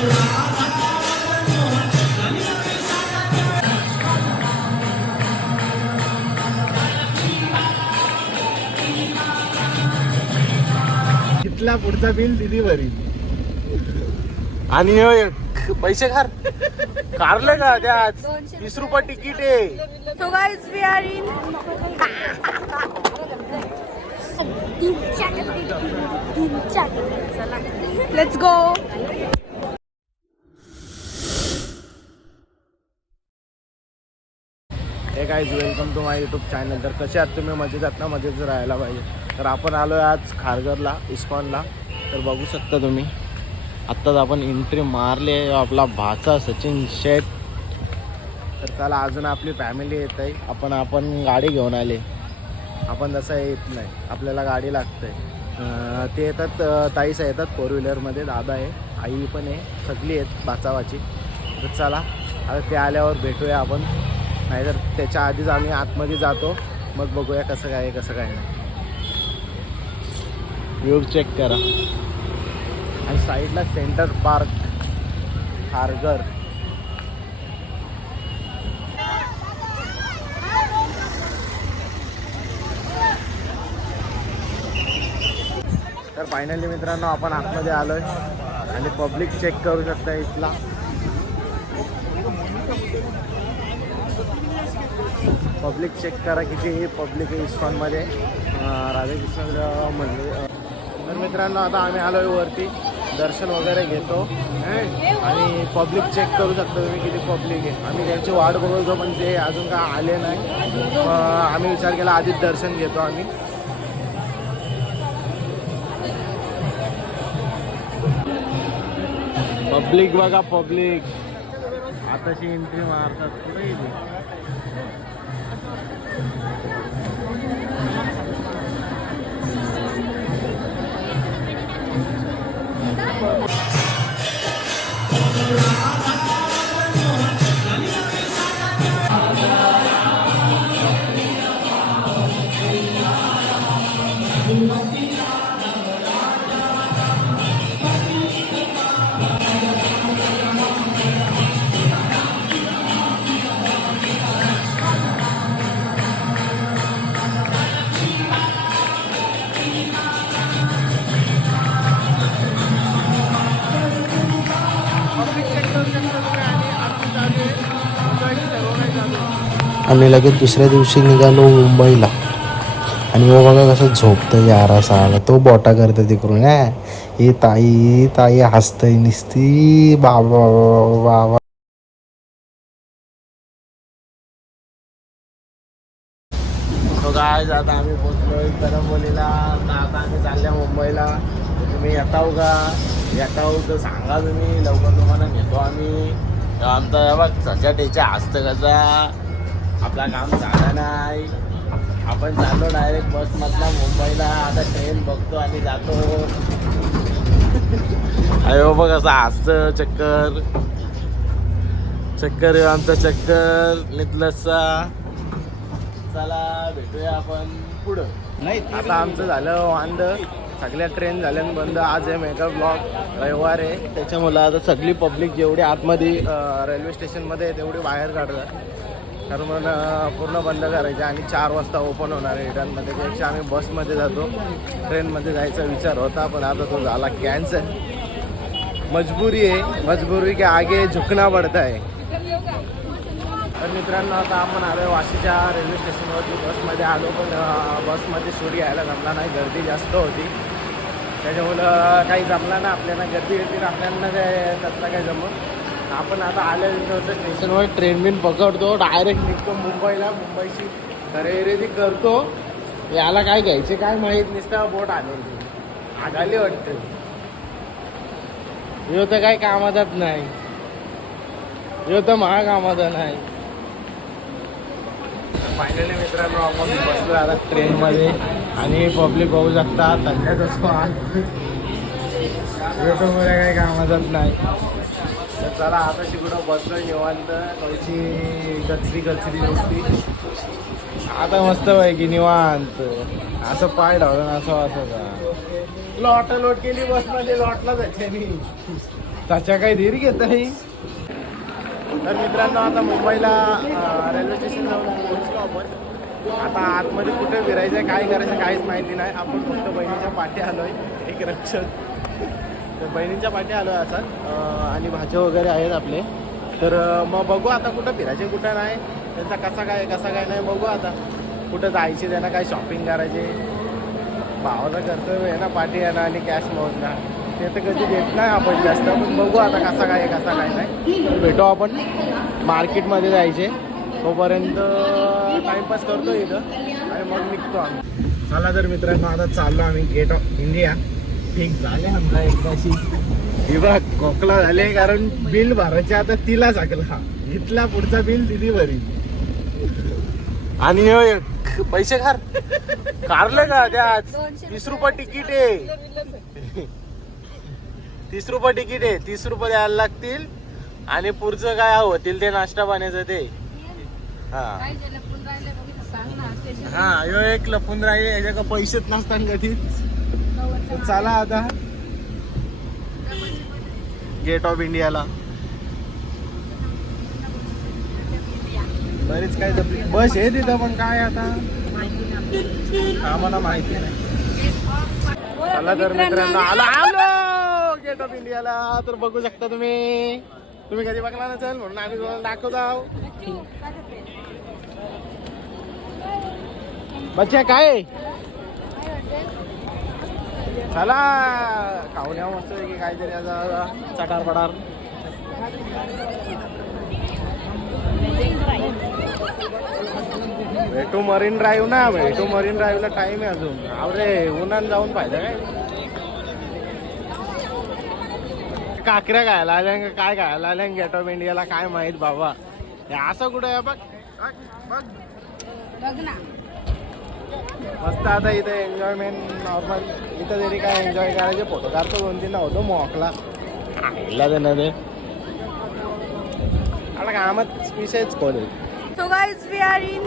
इथला पुढचा बिल दिदी भरी आणि पैसे कारले का त्यात 20 रुपये तिकीट आहे. So guys, we are in. Let's go. Hey guys, welcome to my YouTube channel. तर कसे आहात तुम्ही? मजेत आहात ना? मजेत राहायला पाहिजे. तर आपण आलो आहे आज खारघरला, इस्कॉनला. तर बघू शकता तुम्ही, आत्ताच आपण एंट्री मारली आहे. आपला भाचा सचिन शेठ. तर चला, अजून आपली फॅमिली येत आहे. आपण गाडी घेऊन आले. आपण तसं येत नाही, आपल्याला गाडी लागते. ते येतात, ताईस येतात फोर व्हीलरमध्ये, दादा आहे, आई पण आहे, सगळी आहेत भाचावाची. तर चला, आता ते आल्यावर भेटूया आपण. नाहीतर त्याच्या आधीच आम्ही आतमध्ये जातो, मग बघूया कसं काय आहे, कसं काय नाही. व्ह्यू चेक करा. आणि साईडला सेंटर पार्क खारघर. तर फायनली मित्रांनो, आपण आतमध्ये आलो आहे आणि पब्लिक चेक करू शकता इथला. पब्लिक चेक करा किती पब्लिक आहे इस्कॉनमध्ये, राधाकृष्ण मंदिर. तर मित्रांनो, आता आम्ही आलो आहे वरती, दर्शन वगैरे घेतो आणि पब्लिक चेक करू शकतो तुम्ही किती पब्लिक आहे. आम्ही त्यांची वाट बघतो, पण ते अजून काय आले नाही. आम्ही विचार केला आधीच दर्शन घेतो आम्ही. पब्लिक बघा, पब्लिक आताशी एंट्री मारतात. कुठे येते आम्ही लगेच दुसऱ्या दिवशी निघालो मुंबईला. आणि वो बघा कसं झोपतं यार, असा आला तो बोटा करतं तिकडून. ही ताई ताई हसतंय निसती. बाबा बाबा. तो काय, आता आम्ही पोचलो करंबोलीला. आता आम्ही चालल्या मुंबईला. तुम्ही येताव का? येताव तर सांगा तुम्ही, लवकर तुम्हाला नेतो आम्ही. आमचा बघ सच्या टेच्या हसतं कसा. आपला काम झालं नाही, आपण चाललो डायरेक्ट बसमधला मुंबईला. आता ट्रेन बघतो आणि जातो. अरे बाबा कसं हसतं. चक्कर चक्कर आमचा चक्कर नितलसा. चला भेटूया आपण पुढं. आता आमचं झालं वांद, सगळ्या ट्रेन झाल्या बंद. आज आहे मेगा ब्लॉक, रविवार आहे, त्याच्यामुळं आता सगळी पब्लिक जेवढी आतमध्ये रेल्वे स्टेशनमध्ये तेवढी बाहेर काढतात. तर मग पूर्ण बंद करायचे आणि 4 वाजता ओपन होणार आहे रिटर्नमध्ये. त्यापेक्षा आम्ही बसमध्ये जातो. ट्रेनमध्ये जायचा विचार होता, पण आता तो झाला कॅन्सल. मजबुरी आहे, मजबुरी के आगे झुकना पडता है. तर मित्रांनो, आता आपण आलो आहे वाशीच्या रेल्वे स्टेशनवरती. बसमध्ये आलो, पण बसमध्ये शूट घ्यायला जमला नाही, गर्दी जास्त होती. त्याच्यामुळं काही जमला ना आपल्याला. गर्दी येते आपल्याला काय त्यातला काय जमत. आपण आता आल्यानंतर स्टेशनवर ट्रेन बिन पकडतो, डायरेक्ट निघतो मुंबईला. मुंबईची खरेदी करतो. याला काय घ्यायचे काय माहीत, नुसतं बोट आले आगाले वाटतं. ह्यो तर काय कामातच नाही, ह्यो तर महाग कामाचा नाही. फायनली मित्रांनो, आपण बसलो आता ट्रेनमध्ये आणि पब्लिक बघू शकता थंड्यात असतो. ह्यो तर मला काही कामातच नाही. तर चला, आता शिकवतो बसलो निवांत. थोडीशी कचरी नुसती. आता मस्त पैकी निवांत असं पाय लावलं असं वाटत. लोट केली बसमध्ये, लोटला त्याच्यानी. त्याच्या काही धीर घेत नाही. तर मित्रांनो आता मुंबईला रेल्वे स्टेशन जाऊन पोहोचलो आपण. आता आतमध्ये कुठे फिरायचं आहे काय करायचं काहीच माहिती नाही. आपण फक्त बहिणीच्या पाठी आलो आहे. एक रक्षक तर बहिणीच्या पाठी आलो आहे असं. आणि भाज्या वगैरे आहेत आपले. तर मग बघू आता कुठं फिरायचे कुठं नाही. त्यांचा कसा काय नाही बघू आता. कुठं जायचे त्यांना काय शॉपिंग करायचे. भावाचं कर्तव्य आहे ना पाठी येणं आणि कॅश मोजणं. ते तर कधी देत नाही आपण जास्त. पण बघू आता कसा काय नाही. तर भेटू आपण मार्केटमध्ये जायचे. तोपर्यंत टाईमपास करतो इथं आणि मग निघतो आम्ही. चला तर मित्रांनो आता चाललो आम्ही गेट ऑफ इंडिया. ठीक झाले आमचा एकदाशी विभाग खोकला झाले कारण बिल भरायचे आता तिला सांगला. इथला पुढचा बिल दिदी भरी. आणि पैसे कारले का त्या 30 रुपये तिकीट आहे. 30 रुपये तिकीट आहे. 30 रुपये द्यायला लागतील. आणि पुढचं काय होतील ते नाश्ता पाण्याचं ते. हा यो एक लपून राहिले याच्या का पैसेच नसतात कधीच. चला आता गेट ऑफ इंडियाला. बरीच काय बस आहे तिथं पण काय आता आम्हाला माहिती नाही. चला तर मित्रांनो आलो गेट ऑफ इंडियाला. तर बघू शकता तुम्ही कधी बघला नसेल म्हणून आम्ही तुम्हाला दाखवत आहोत. बच्चा काय चला खाऊन यावं मस्त की काहीतरी आता चटार पडार. भेटू मरीन ड्राईव्ह ना. भेटू मरीन ड्राईव्हला टाइम आहे अजून. अरे उन्हान जाऊन पाहिजे काय. काकऱ्या खायला आल्या काय खायला आल्या गेट ऑफ इंडियाला काय माहित बाबा. हे असं कुठं आहे बघ बघ ना. मस्त आता इथं एन्जॉयमेंट नॉर्मल. इथं तरी काय एन्जॉय करायचे. फोटो काढतो 2-3 होतो मॉकला त्यांना ते आता कामात विषयच खोल आहे. So guys, we are in.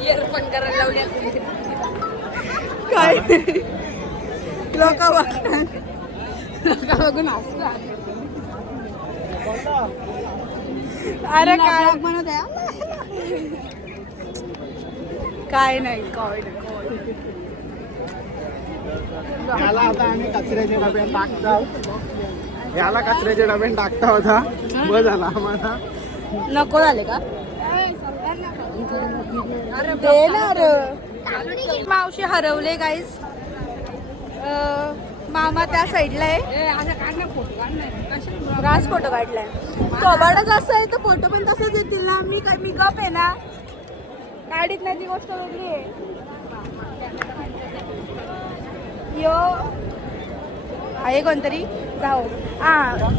Earphone करायला लावल्या काय लोक बघून हसतात. अरे काय म्हणत आहे काय नाही काय याला आता आम्ही कचऱ्याचे डब्यात टाकतो. याला कचऱ्याच्या डब्यात टाकता होता. बस झाला आम्हाला. नको झाले का दे ना रे. मावशी हरवले गाईज. मामा त्या साईडला आहे. राज फोटो काढलाय. कबाडच असं आहे तर फोटो पण तसंच येतील ना. मी काय मी गप आहे ना. काढीत नाही ती गोष्ट वेगळी आहे. यो आहे कोणतरी जाऊ.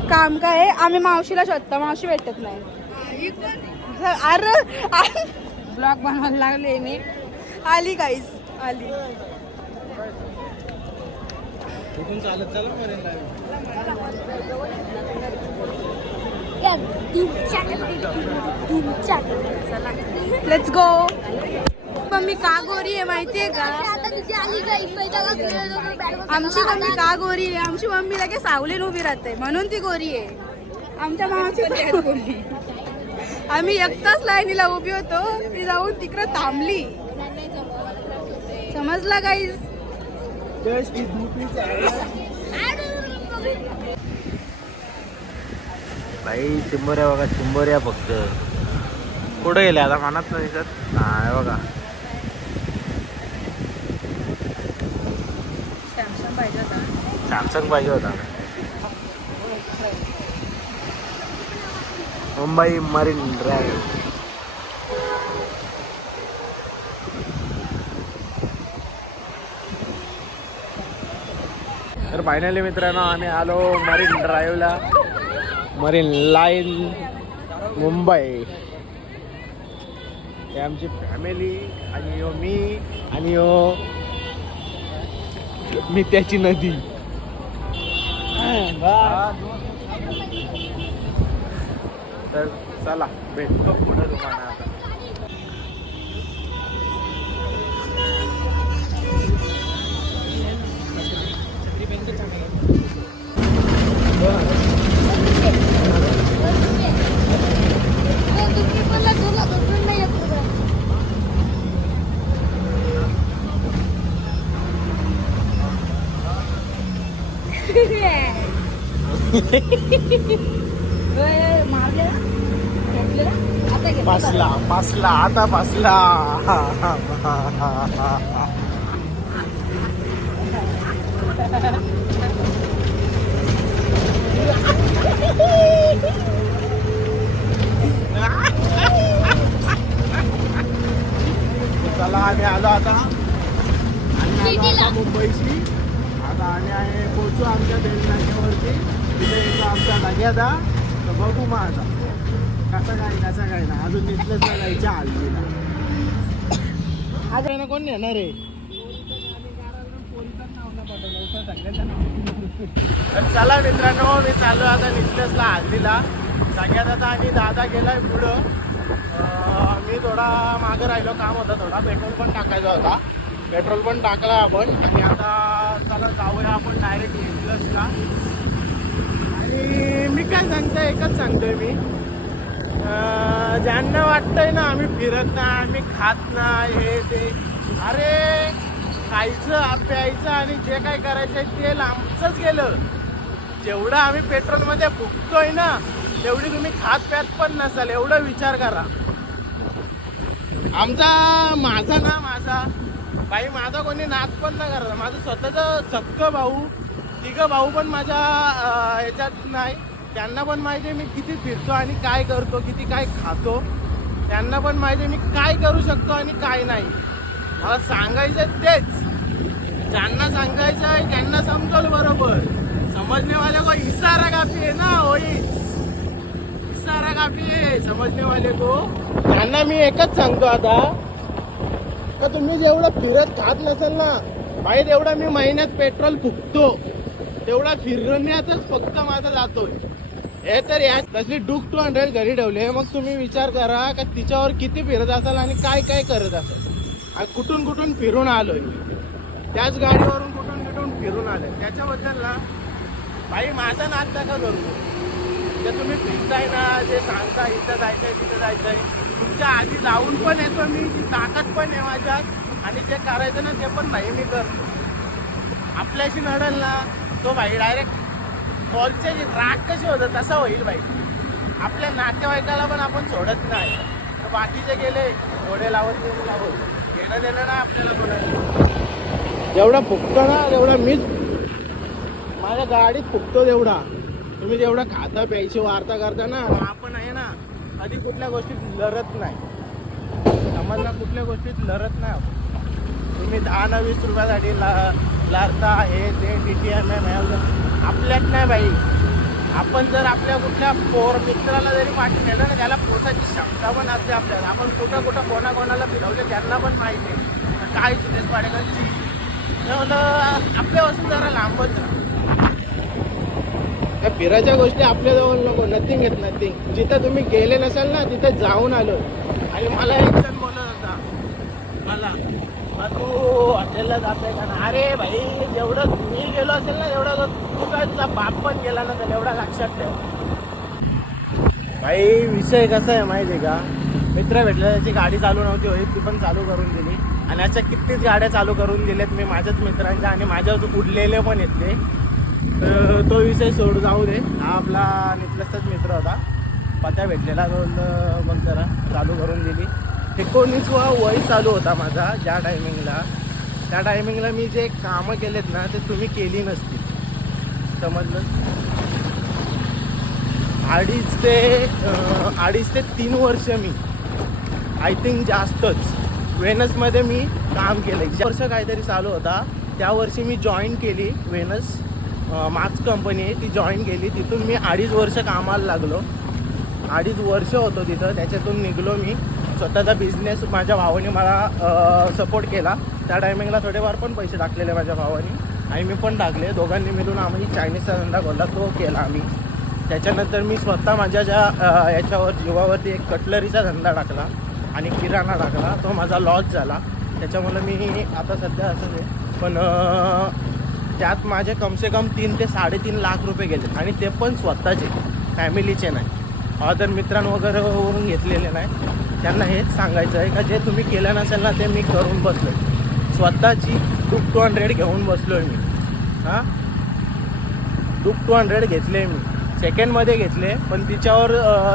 काम काय आहे आम्ही मावशीला शोधतो. मावशी भेटत नाही. अरे ब्लॉग बनवायला लागले मी. आली गाईज आली. चालत चला लेट्स गो. मम्मी का गोरी आहे माहितीये का. आमची मम्मी का गोरी आहे. आमची मम्मी लगेच सावलीन उभी राहते म्हणून ती गोरी आहे. आमच्या मामाची आम्ही एकटाच लाईनीला उभी होतो. ती जाऊन तिकडं थांबली. समजला गाईज. बाई चिंबोऱ्या बघा चिंबोऱ्या फक्त. कुठे गेले आता मनात नाही दिसत. नाही बघा सॅमसंग पाहिजे होता. Mumbai marine drive. तर फायनली मित्रांनो आम्ही आलो मरीन ड्राईव्हला. Marine line Mumbai. हे आमची फॅमिली आणि यो मी आणि यो मी त्याची नदी. तर चला भेटतो पुढे तुम्हाला आता. मारले आता घे. पासला आता पासला. चला आम्ही आलो आता मुंबईशी. आता आम्ही आहे पोहोचू आमच्या बेलनाच्यावरती. तिथे येतो आमचा नग्यादा. तर बघू मग आता कसं काय ना अजून तिथलंच ना जायच्या हल्लीला. आज ना कोण येणार रे. तर चला मित्रांनो मी चालू आता निघलंसला हल्लीला. सगळ्यात आता आणि दादा गेलाय पुढं. मी थोडा मागं राहिलो, काम होता थोडा. पेट्रोल पण टाकायचा होता. पेट्रोल पण टाकला आपण. आणि आता चला जाऊया आपण डायरेक्ट निघलंसला. आणि मी काय सांगतोय एकच सांगतोय मी. ज्यांना वाटतंय ना आम्ही फिरत नाही, आम्ही खात नाही, हे ते. अरे खायचं प्यायचं आणि जे काय करायचंय ते लांबचंच गेलं. जेवढं आम्ही पेट्रोलमध्ये फुकतोय ना तेवढी तुम्ही खात प्यात पण नसाल. एवढा विचार करा. माझा बाई माझा कोणी नाद पण नाही करत. माझं स्वतःचं सक्क भाऊ, तिघं भाऊ पण माझ्या ह्याच्यात नाही. त्यांना पण माहिती आहे मी किती फिरतो आणि काय करतो, किती काय खातो. त्यांना पण माहिती आहे मी काय करू शकतो आणि काय नाही. मला सांगायचं तेच. ज्यांना सांगायचं आहे त्यांना समजल बरोबर. समजने वाले को इशारा काफी आहे ना. होई इशारा काफी आहे समजने वाले को. त्यांना मी एकच सांगतो आता का तुम्ही जेवढं फिरत खात नसेल ना भाई तेवढं मी महिन्यात पेट्रोल फुकतो. तेवढा फिरण्यातच फक्त माझा जातोय. हे तर या तसली डूक 200 घरी ठेवले. मग तुम्ही विचार करा का तिच्यावर किती फिरत असाल आणि काय काय करत असाल. कुठून कुठून फिरून आलोय. त्याच गाडीवरून कुठून फिरून आलोय. त्याच्याबद्दल ना भाई माझा नाद नका करू. जे तुम्ही फिरताय ना, जे सांगता इथं जायचंय तिथं जायचंय, तुमच्या आधी जाऊन पण येतो मी. ती ताकद पण आहे माझ्यात. आणि जे करायचं ना ते पण नाही मी करतो. आपल्याशी नडेल ना तो भाई डायरेक्ट बॉलचे राग कसे होतं तसं होईल भाई. आपल्या नातेवाईकाला पण आपण सोडत नाही. तर बाकीचे गेले घोडे लावत घेणं देणं ना आपल्याला थोडं. जेवढा फुकतो ना तेवढा मीच माझ्या गाडीत फुकतो. तेवढा तुम्ही जेवढा खाता प्यायची वार्ता करता ना आपण आहे ना कधी कुठल्या गोष्टीत लढत नाही. समजला कुठल्या गोष्टीत लढत नाही आपण. तुम्ही 10-20 रुपयासाठी लढता हे ते TTM आपल्यात नाही भाई. आपण जर आपल्या कुठल्या मित्राला जरी पाठी नेलं ना त्याला पोसायची क्षमता पण असते आपल्याला. आपण कुठं कोणाला फिरवले त्यांना पण माहिती आहे काय सुरेश पाडेकरची. आपल्यापासून जरा लांबच त्या फिरायच्या गोष्टी आपल्याजवळ नको. नथिंग येत नथिंग. जिथं तुम्ही गेले नसाल ना तिथं जाऊन आलो. आणि मला एक जण बोलत होता मला तू हॉटेलला जातोय का ना. अरे भाई जेवढं मी गेलो असेल ना तेवढं तू काय बाप पण गेला नसेल. एवढा लक्षात ठेव भाई. विषय कसा आहे माहिती आहे का. मित्र भेटला त्याची गाडी चालू नव्हती होईल ती पण चालू करून दिली. आणि अशा कितीच गाड्या चालू करून दिल्यात मी माझ्याच मित्रांच्या. आणि माझ्यावर उडलेले पण आहेत ते. तर तो विषय सोड जाऊ दे. हा आपला निकलसचाच मित्र होता. पत्या भेटलेला तो मग जरा चालू करून दिली. 19वा वय चालू होता माझा ज्या टायमिंगला. त्या टायमिंगला मी जे कामं केलेत ना ते तुम्ही केली नसती. समजलं. 2.5 ते 3 वर्ष मी आय थिंक जास्तच वेनसमध्ये मी काम केलं. वर्ष काहीतरी चालू होता. त्या वर्षी मी जॉईन केली वेनस. मार्क्स कंपनी आहे ती जॉईन केली. तिथून मी 2.5 वर्ष कामाला लागलो. 2.5 वर्ष होतो तिथं. त्याच्यातून निघलो मी. स्वतःचा बिझनेस माझ्या भावाने मला सपोर्ट केला. त्या टायमिंगला थोडेफार पण पैसे टाकलेले माझ्या भावाने आणि मी पण टाकले. दोघांनी मिळून आम्ही चायनीजचा धंदा खोलला. तो केला आम्ही. त्याच्यानंतर मी स्वतः माझ्या ज्या याच्यावर जीवावरती एक कटलरीचा धंदा टाकला आणि किराणा टाकला. तो माझा लॉस झाला. त्याच्यामुळे मी आता सध्या असं आहे. पण त्यात माझे कमसे कम 3 ते 3.5 लाख रुपये गेले. आणि ते पण स्वतःचे, फॅमिलीचे नाही. तर मित्रांनो वगैरे वरून घेतलेले नाही. त्यांना हेच सांगायचं आहे का जे तुम्ही केलं नसेल ना ते मी करून बसलो आहे. स्वतःची 200 घेऊन बसलो आहे मी. हां डूक 200 घेतले मी सेकंडमध्ये घेतले, पण तिच्यावर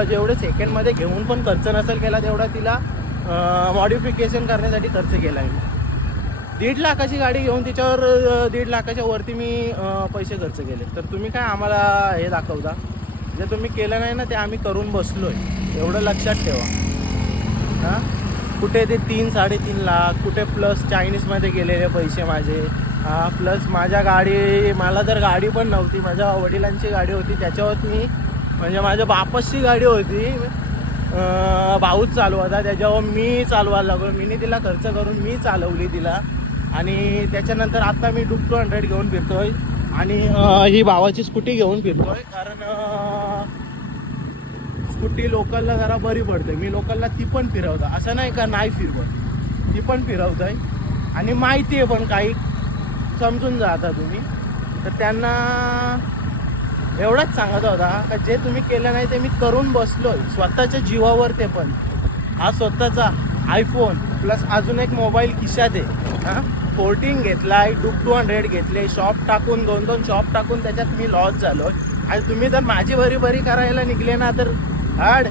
जेवढे सेकंडमध्ये घेऊन पण खर्च नसेल केला तेवढा तिला मॉडिफिकेशन करण्यासाठी खर्च केला आहे मी. 1.5 लाखाची गाडी घेऊन तिच्यावर 1.5 लाखाच्या वरती मी पैसे खर्च केले. तर तुम्ही काय आम्हाला हे दाखवता, जे तुम्ही केलं नाही ना ते आम्ही करून बसलो आहे, एवढं लक्षात ठेवा. हां, कुठे ते 3-3.5 लाख, कुठे प्लस चायनीजमध्ये गेलेले पैसे माझे. हां, प्लस माझ्या गाडी, मला तर गाडी पण नव्हती, माझ्या वडिलांची गाडी होती, त्याच्यावर मी म्हणजे माझ्या बापाची गाडी होती, भाऊच चालवता, त्याच्यावर मी चालवायला लागलो. मी तिला खर्च करून मी चालवली तिला. आणि त्याच्यानंतर आता मी डूक 200 घेऊन फिरतोय आणि ही भावाची स्कूटी घेऊन फिरतोय, कारण स्कूटी लोकलला जरा बरी पडते. मी लोकलला ती पण फिरवतो, असं नाही का नाही फिरवत, ती पण फिरवतोय. आणि माहिती आहे पण काही, समजून जा आता तुम्ही. तर त्यांना एवढंच सांगत होता का जे तुम्ही केलं नाही ते मी करून बसलोय स्वतःच्या जीवावर. ते पण हा स्वतःचा आयफोन प्लस अजून एक मोबाईल खिशात आहे. हां, 14 घेतलाय, डूक 200 घेतले, शॉप टाकून 2-2 शॉप टाकून त्याच्यात मी लॉस झालो. आणि तुम्ही जर माझी बरी करायला निघले ना तर हाड